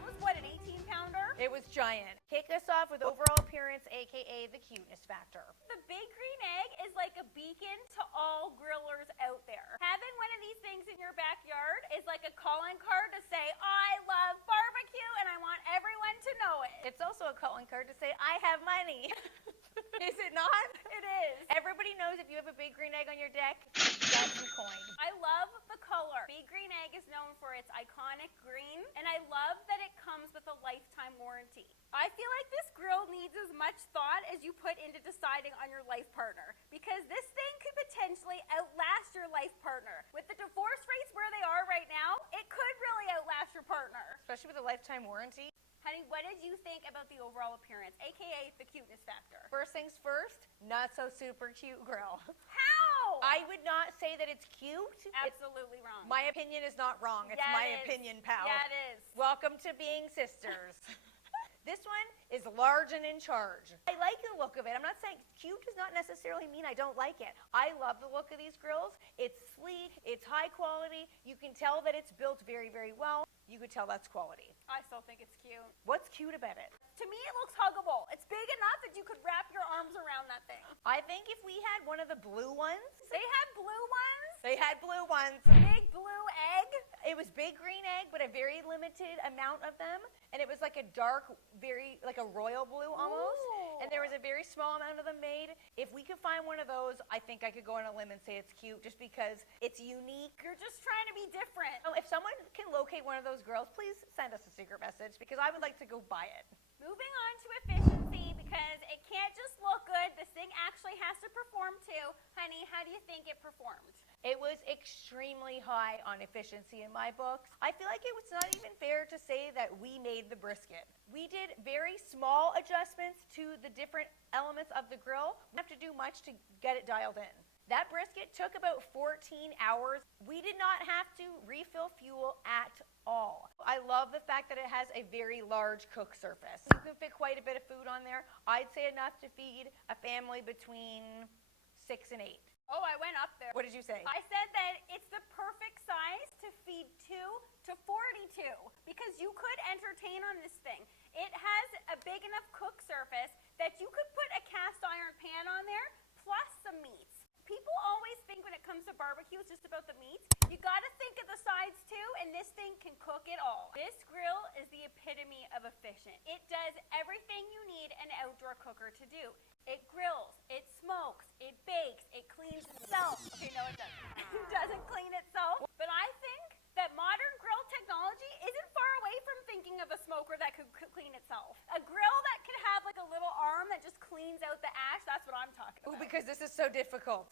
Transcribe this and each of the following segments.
That was what, an 18-pounder? It was giant. Kick us off with overall appearance, aka the cuteness factor. The Big Green Egg is like a beacon to all grillers out there. Having one of these things in your backyard is like a calling card to say, I love barbecue and I want everyone to know it. It's also a calling card to say, I have money. Is it not? It is. Everybody knows if you have a Big Green Egg on your deck, you got some coin. I love the color. Big Green Egg is known for its iconic green, and I love that it comes with a lifetime warranty. I feel like this grill needs as much thought as you put into deciding on your life partner, because this thing could potentially outlast your life partner. With the divorce rates where they are right now, it could really outlast your partner. Especially with a lifetime warranty. Honey, what did you think about the overall appearance, aka the cuteness factor? First things first, not so super cute grill. How? I would not say that it's cute. Absolutely wrong. My opinion is not wrong. It's my opinion, pal. Yeah, it is. Welcome to being sisters. This one is large and in charge. I like the look of it. I'm not saying cute does not necessarily mean I don't like it. I love the look of these grills. It's sleek. It's high quality. You can tell that it's built very, very well. You could tell that's quality. I still think it's cute. What's cute about it? To me, it looks huggable. It's big enough that you could wrap your arms around that thing. I think if we had one of the blue ones. They had blue ones? They had blue ones. Big blue egg? It was Big Green Egg, but a very limited amount of them. And it was like a dark, very, like a royal blue almost. Ooh. And there was a very small amount of them made. If we could find one of those, I think I could go on a limb and say it's cute just because it's unique. You're just trying to be different. If someone can locate one of those grills, please send us a secret message because I would like to go buy it. Moving on to efficiency, because it can't just look good. This thing actually has to perform too. Honey, how do you think it performed? It was extremely high on efficiency in my books. I feel like it was not even fair to say that we made the brisket. We did very small adjustments to the different elements of the grill. We didn't have to do much to get it dialed in. That brisket took about 14 hours. We did not have to refill fuel at all. I love the fact that it has a very large cook surface. You can fit quite a bit of food on there. I'd say enough to feed a family between 6 and 8. Oh, I went up there. What did you say? I said that it's the perfect size to feed 2 to 42 because you could entertain on this thing. It has a big enough cook surface that you could put a cast iron pan on there plus some meats. People always think when it comes to barbecue, it's just about the meats. You gotta think of the sides too, and this thing can cook it all. This grill is the epitome of efficient. It does everything you need an outdoor cooker to do. It grills, it smokes, it bakes, it cleans itself. Okay, no, it doesn't. It doesn't clean itself. But I think that modern grill technology isn't far away from thinking of a smoker that could clean itself. A grill that can have like a little arm that just cleans out the ash, that's what I'm talking about. Ooh, because this is so difficult.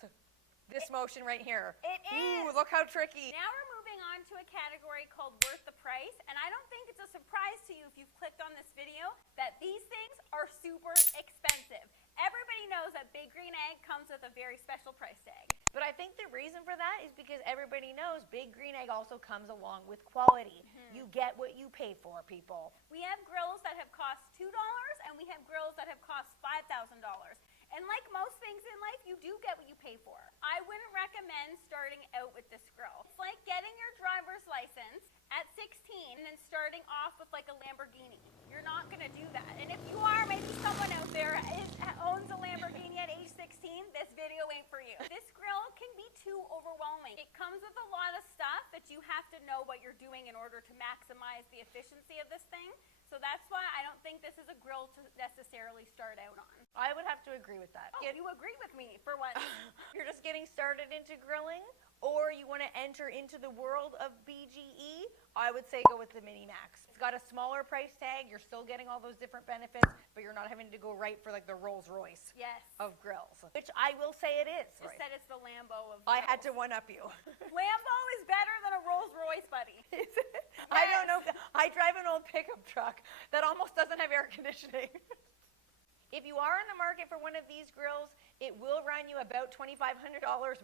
This motion right here. It is. Ooh, look how tricky. Now we're moving on to a category called worth the price, and I don't think it's a surprise to you if you've clicked on this video that these things are super expensive. Everybody knows that Big Green Egg comes with a very special price tag. But I think the reason for that is because everybody knows Big Green Egg also comes along with quality. You get what you pay for, people. We have grills that have cost $2, and we have grills that have cost $5,000. And like most things in life, you do get what you pay for. I wouldn't recommend starting out with this grill. It's like getting your driver's license at 16 and then starting off with like a Lamborghini. You're not going to do that. And if you are, maybe someone out there owns a Lamborghini at age 16, this video ain't for you. This grill can be too overwhelming. It comes with a lot of stuff that you have to know what you're doing in order to maximize the efficiency of this thing. So that's why I don't think this is a grill to necessarily start out on. I would have to agree with that. Oh, you agree with me for once. You're just getting started into grilling, or you want to enter into the world of BGE, I would say go with the Mini Max. It's got a smaller price tag. You're still getting all those different benefits, but you're not having to go right for like the Rolls Royce of grills, which I will say it is. You said it's the Lambo of I had to one-up you. Lambo is better than a Rolls Royce, buddy. Is it? Yes. I don't know. I drive an old pickup truck that almost doesn't have air conditioning. If you are in the market for one of these grills, it will run you about $2,500,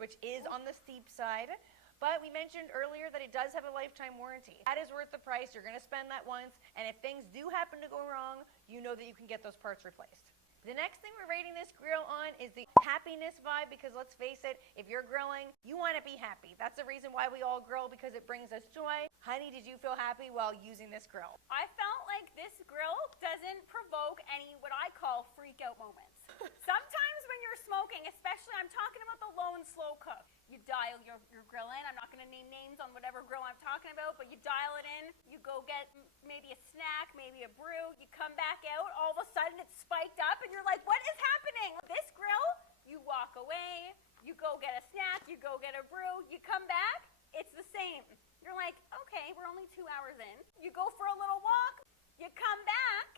which is on the steep side. But we mentioned earlier that it does have a lifetime warranty. That is worth the price. You're going to spend that once. And if things do happen to go wrong, you know that you can get those parts replaced. The next thing we're rating this grill on is the happiness vibe, because let's face it, if you're grilling, you want to be happy. That's the reason why we all grill, because it brings us joy. Honey, did you feel happy while using this grill? I felt like this grill doesn't provoke any what I call freak out moments. Sometimes when you're smoking, especially I'm talking about the low and slow cook, you dial your grill in. I'm not going to name names on whatever grill I'm talking about, but you dial it in, you go get maybe a snack, maybe a brew, you come back out, all of a sudden it's spiked up and you're like, what is happening? This grill, you walk away, you go get a snack, you go get a brew, you come back, it's the same. You're like, okay, we're only 2 hours in. You go for a little walk, you come back,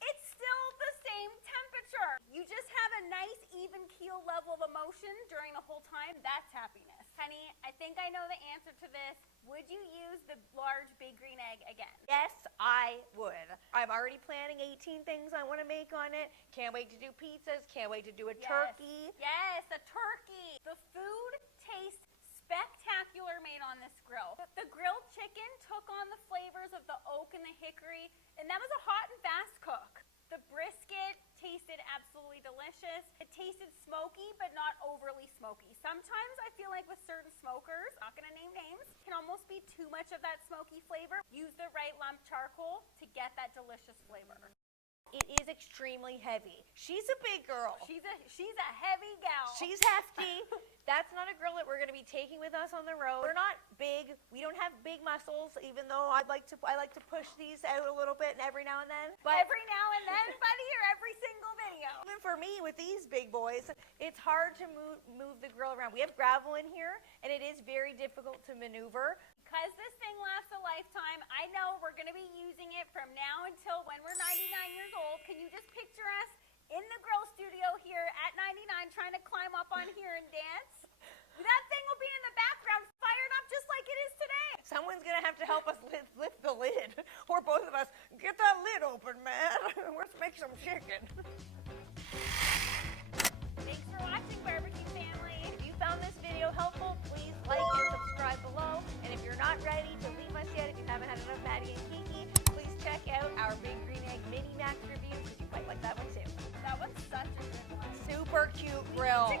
it's still the same temperature. You just have a nice even keel level of emotion during the whole time. That's happiness. Penny, I think I know the answer to this. Would you use the large big green egg again? Yes, I would. I'm already planning 18 things I want to make on it. Can't wait to do pizzas. Can't wait to do a turkey. Yes, a turkey. The food tastes spectacular made on this grill. The grilled chicken took on the flavors of the oak and the hickory, and that was a hot and fast cook. The brisket tasted absolutely delicious. It tasted smoky, but not overly smoky. Sometimes I feel like with certain smokers, not gonna name names, can almost be too much of that smoky flavor. Use the right lump charcoal to get that delicious flavor. It is extremely heavy. She's a big girl. She's a heavy gal. She's hefty. That's not a girl that we're going to be taking with us on the road. We're not big. We don't have big muscles, even though I like to push these out a little bit every now and then. But every now and then, buddy, or every single video. even for me with these big boys, it's hard to move the grill around. We have gravel in here, and it is very difficult to maneuver. Because this thing lasts a lifetime, I know we're going to be using it from now until when we're 99 years old. Can you just picture us in the grill studio here at 99 trying to climb up on here and dance? That thing will be in the background fired up just like it is today. Someone's going to have to help us lift the lid. Or both of us, get that lid open, man. Let's make some chicken. Thanks for watching, Barbecue Family. If you found this video helpful, please like and subscribe below. And if you're not ready to leave us yet, if you haven't had enough Maddie and Kiki, please check out our Big Green Egg Mini Max review because you might like that one too. That was such a good one. Super cute grill. To